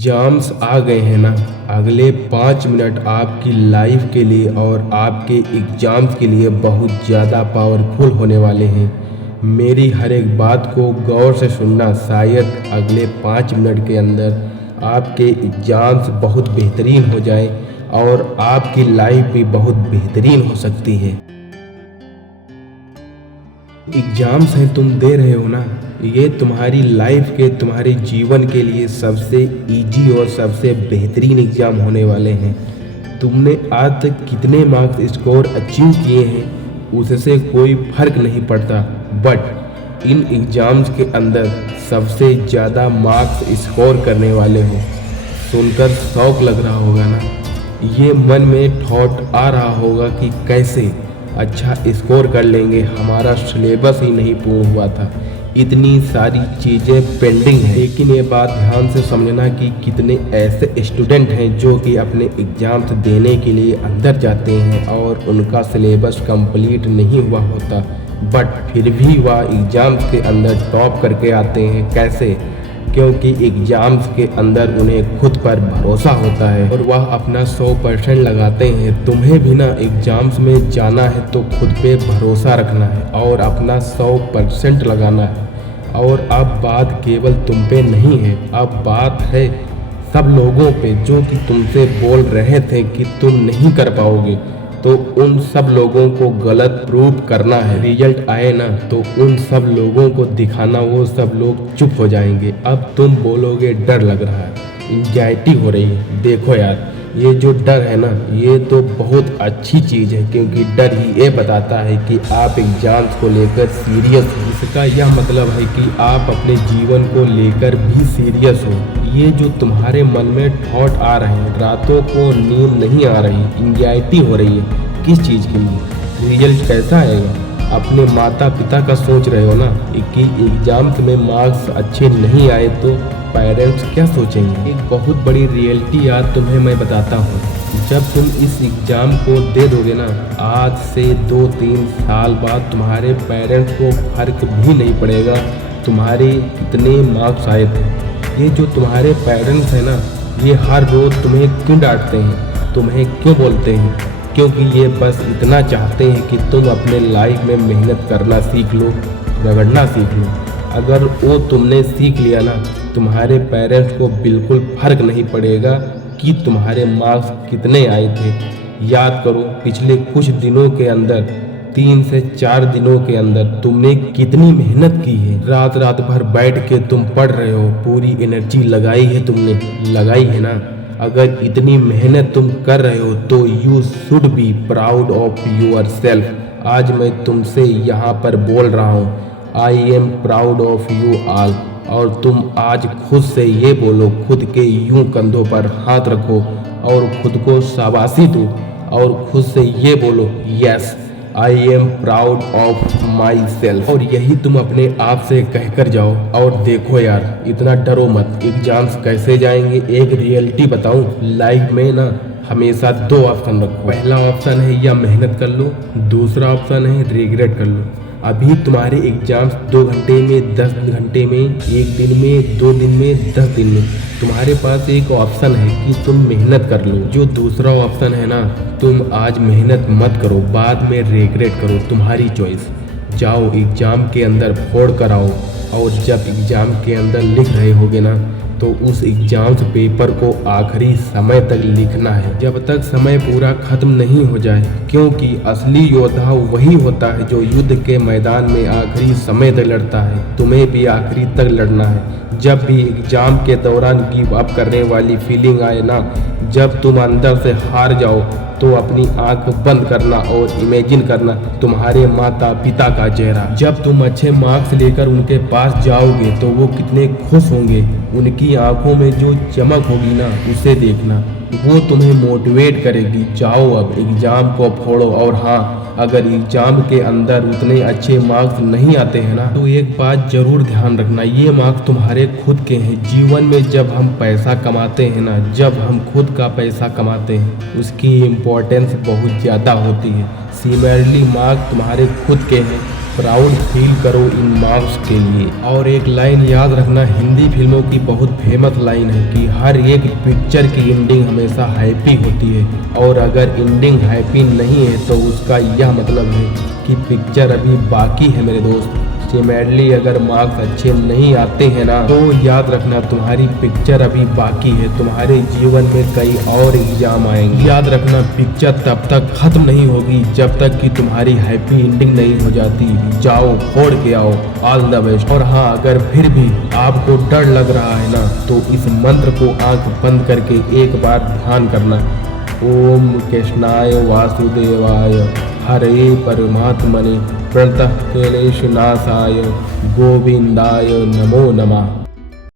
Exams आ गए हैं ना। अगले 5 मिनट आपकी लाइफ के लिए और आपके एग्जाम्स के लिए बहुत ज़्यादा पावरफुल होने वाले हैं। मेरी हर एक बात को गौर से सुनना, शायद अगले 5 मिनट के अंदर आपके एग्जाम्स बहुत बेहतरीन हो जाए और आपकी लाइफ भी बहुत बेहतरीन हो सकती है। एग्जाम्स हैं तुम दे रहे हो ना, ये तुम्हारी लाइफ के, तुम्हारे जीवन के लिए सबसे इजी और सबसे बेहतरीन एग्ज़ाम होने वाले हैं। तुमने आज तक कितने मार्क्स स्कोर अचीव किए हैं उससे कोई फर्क नहीं पड़ता, बट इन एग्ज़ाम्स के अंदर सबसे ज़्यादा मार्क्स स्कोर करने वाले हो। सुनकर शौक लग रहा होगा ना, ये मन में थॉट आ रहा होगा कि कैसे अच्छा स्कोर कर लेंगे, हमारा सिलेबस ही नहीं पूर्ण हुआ था, इतनी सारी चीज़ें पेंडिंग हैं। लेकिन ये बात ध्यान से समझना कि कितने ऐसे स्टूडेंट हैं जो कि अपने एग्ज़ाम्स देने के लिए अंदर जाते हैं और उनका सिलेबस कंप्लीट नहीं हुआ होता, बट फिर भी वह एग्ज़ाम्स के अंदर टॉप करके आते हैं। कैसे? क्योंकि एग्ज़ाम्स के अंदर उन्हें खुद पर भरोसा होता है और वह अपना 100% लगाते हैं। तुम्हें भी ना एग्ज़ाम्स में जाना है तो खुद पे भरोसा रखना है और अपना 100% लगाना है। और अब बात केवल तुम पे नहीं है, अब बात है सब लोगों पे जो कि तुमसे बोल रहे थे कि तुम नहीं कर पाओगे, तो उन सब लोगों को गलत प्रूव करना है। रिजल्ट आए ना तो उन सब लोगों को दिखाना, वो सब लोग चुप हो जाएंगे। अब तुम बोलोगे डर लग रहा है, एंजाइटी हो रही है। देखो यार, ये जो डर है ना, ये तो बहुत अच्छी चीज़ है, क्योंकि डर ही ये बताता है कि आप एग्जाम्स को लेकर सीरियस हो। इसका यह मतलब है कि आप अपने जीवन को लेकर भी सीरियस हो। ये जो तुम्हारे मन में थॉट आ रहे हैं, रातों को नींद नहीं आ रही, एंजाइटी हो रही है, किस चीज़ के लिए? रिजल्ट कैसा आएगा? अपने माता पिता का सोच रहे हो ना कि एग्जाम्स में मार्क्स अच्छे नहीं आए तो पेरेंट्स क्या सोचेंगे। एक बहुत बड़ी रियलिटी आज तुम्हें मैं बताता हूँ। जब तुम इस एग्ज़ाम को दे दोगे ना, आज से 2-3 साल बाद तुम्हारे पेरेंट्स को फर्क भी नहीं पड़ेगा तुम्हारे कितने मार्क्स आए थे। ये जो तुम्हारे पेरेंट्स हैं ना, ये हर रोज़ तुम्हें क्यों डांटते हैं, तुम्हें क्यों बोलते हैं? क्योंकि ये बस इतना चाहते हैं कि तुम अपने लाइफ में मेहनत करना सीख लो, रगड़ना सीख लो। अगर वो तुमने सीख लिया ना, तुम्हारे पेरेंट्स को बिल्कुल फ़र्क नहीं पड़ेगा कि तुम्हारे मार्क्स कितने आए थे। याद करो, पिछले कुछ दिनों के अंदर, 3 से 4 दिनों के अंदर तुमने कितनी मेहनत की है। रात रात भर बैठ के तुम पढ़ रहे हो, पूरी एनर्जी लगाई है, तुमने लगाई है ना। अगर इतनी मेहनत तुम कर रहे हो तो you should be proud of your self. आज मैं तुमसे यहाँ पर बोल रहा हूँ, I am proud of you all. और तुम आज खुद से ये बोलो, खुद के यूं कंधों पर हाथ रखो और खुद को शाबाशी दो और खुद से ये बोलो, yes I am proud of my self. और यही तुम अपने आप से कहकर जाओ। और देखो यार, इतना डरो मत, एग्जाम्स कैसे जाएंगे। एक रियलिटी बताऊं, लाइफ में ना हमेशा 2 ऑप्शन रखो। पहला ऑप्शन है या मेहनत कर लो, दूसरा ऑप्शन है रिग्रेट कर लो। अभी तुम्हारे एग्जाम्स 2 घंटे में, 10 घंटे में, 1 दिन में, 2 दिन में, 10 दिन में, तुम्हारे पास एक ऑप्शन है कि तुम मेहनत कर लो। जो दूसरा ऑप्शन है ना, तुम आज मेहनत मत करो, बाद में रिग्रेट करो, तुम्हारी चॉइस। जाओ एग्ज़ाम के अंदर फोड़ कर आओ, और जब एग्ज़ाम के अंदर लिख रहे होगे ना, तो उस एग्ज़ाम्स पेपर को आखिरी समय तक लिखना है, जब तक समय पूरा ख़त्म नहीं हो जाए। क्योंकि असली योद्धा वही होता है जो युद्ध के मैदान में आखिरी समय तक लड़ता है। तुम्हें भी आखिरी तक लड़ना है। जब भी एग्ज़ाम के दौरान गिव अप करने वाली फीलिंग आए ना, जब तुम अंदर से हार जाओ, तो अपनी आंख बंद करना और इमेजिन करना तुम्हारे माता पिता का चेहरा। जब तुम अच्छे मार्क्स लेकर उनके पास जाओगे तो वो कितने खुश होंगे, उनकी आंखों में जो चमक होगी ना, उसे देखना, वो तुम्हें मोटिवेट करेगी। जाओ अब एग्ज़ाम को फोड़ो। और हाँ, अगर एग्ज़ाम के अंदर उतने अच्छे मार्क्स नहीं आते हैं ना, तो एक बात ज़रूर ध्यान रखना, ये मार्क्स तुम्हारे खुद के हैं। जीवन में जब हम पैसा कमाते हैं ना, जब हम खुद का पैसा कमाते हैं, उसकी इम्पोर्टेंस बहुत ज़्यादा होती है। सिमिलरली मार्क्स तुम्हारे खुद के हैं, प्राउड फील करो इन मार्क्स के लिए। और एक लाइन याद रखना, हिंदी फिल्मों की बहुत फेमस लाइन है कि हर एक पिक्चर की एंडिंग हमेशा हैप्पी होती है, और अगर एंडिंग हैप्पी नहीं है तो उसका यह मतलब है कि पिक्चर अभी बाकी है मेरे दोस्त। सिमिलरली अगर मार्क्स अच्छे नहीं आते हैं ना, तो याद रखना तुम्हारी पिक्चर अभी बाकी है, तुम्हारे जीवन में कई और एग्जाम आएंगे। याद रखना पिक्चर तब तक खत्म नहीं होगी जब तक कि तुम्हारी हैप्पी एंडिंग नहीं हो जाती। जाओ फोड़ के आओ, ऑल द बेस्ट। और हाँ, अगर फिर भी आपको डर लग रहा है ना, तो इस मंत्र को आंख बंद करके एक बार ध्यान करना। ओम कृष्णाय वासुदेवाय हरे परमात्मने प्रणतः क्लेशनाशाय गोविंदाय नमो नमः।